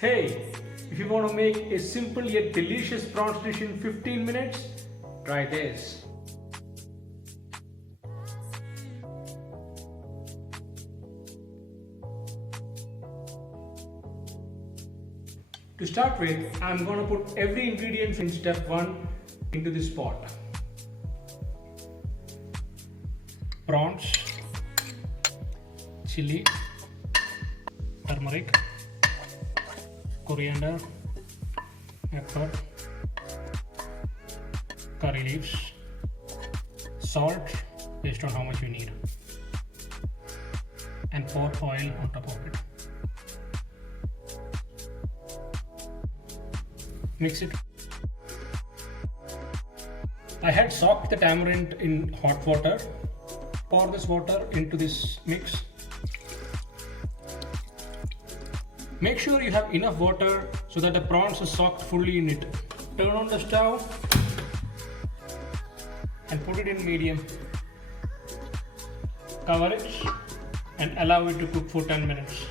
Hey, if you want to make a simple yet delicious prawns dish in 15 minutes, try this. To start with, I'm going to put every ingredient in step 1 into this pot. Prawns, chili, turmeric, coriander, pepper, curry leaves, salt based on how much you need, and pour oil on top of it. Mix it. I had soaked the tamarind in hot water. Pour this water into this mix. Make sure you have enough water so that the prawns are soaked fully in it. Turn on the stove and put it in medium. Cover it and allow it to cook for 10 minutes.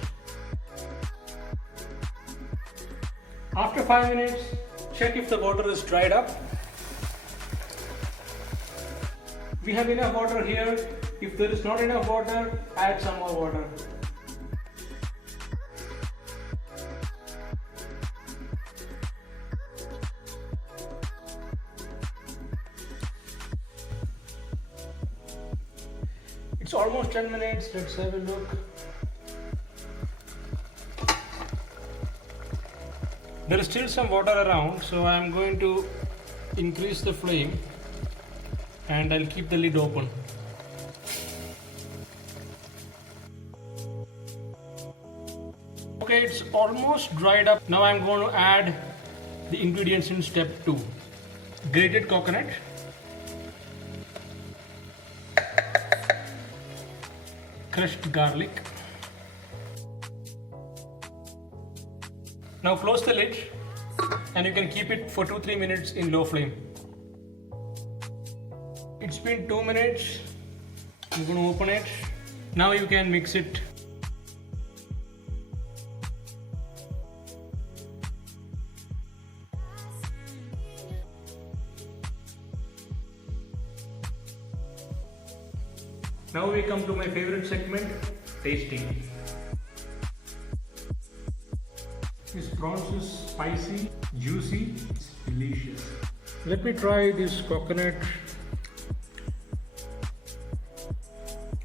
After 5 minutes, check if the water is dried up. We have enough water here. If there is not enough water, add some more water. It's almost 10 minutes. Let's have a look. There is still some water around, so I am going to increase the flame and I'll keep the lid open. Okay, it's almost dried up. Now I'm going to add the ingredients in step 2. Grated coconut, crushed garlic. Now close the lid and you can keep it for 2-3 minutes in low flame. It's been 2 minutes. I'm going to open it. Now you can mix it. Now we come to my favorite segment, tasting. This prawns is spicy, juicy, it's delicious. Let me try this coconut.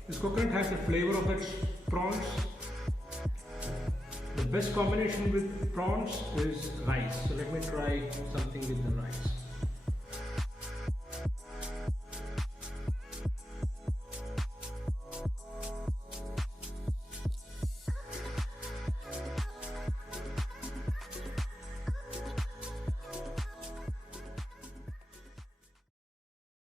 This coconut has the flavor of its prawns. The best combination with prawns is rice. So let me try something with the rice.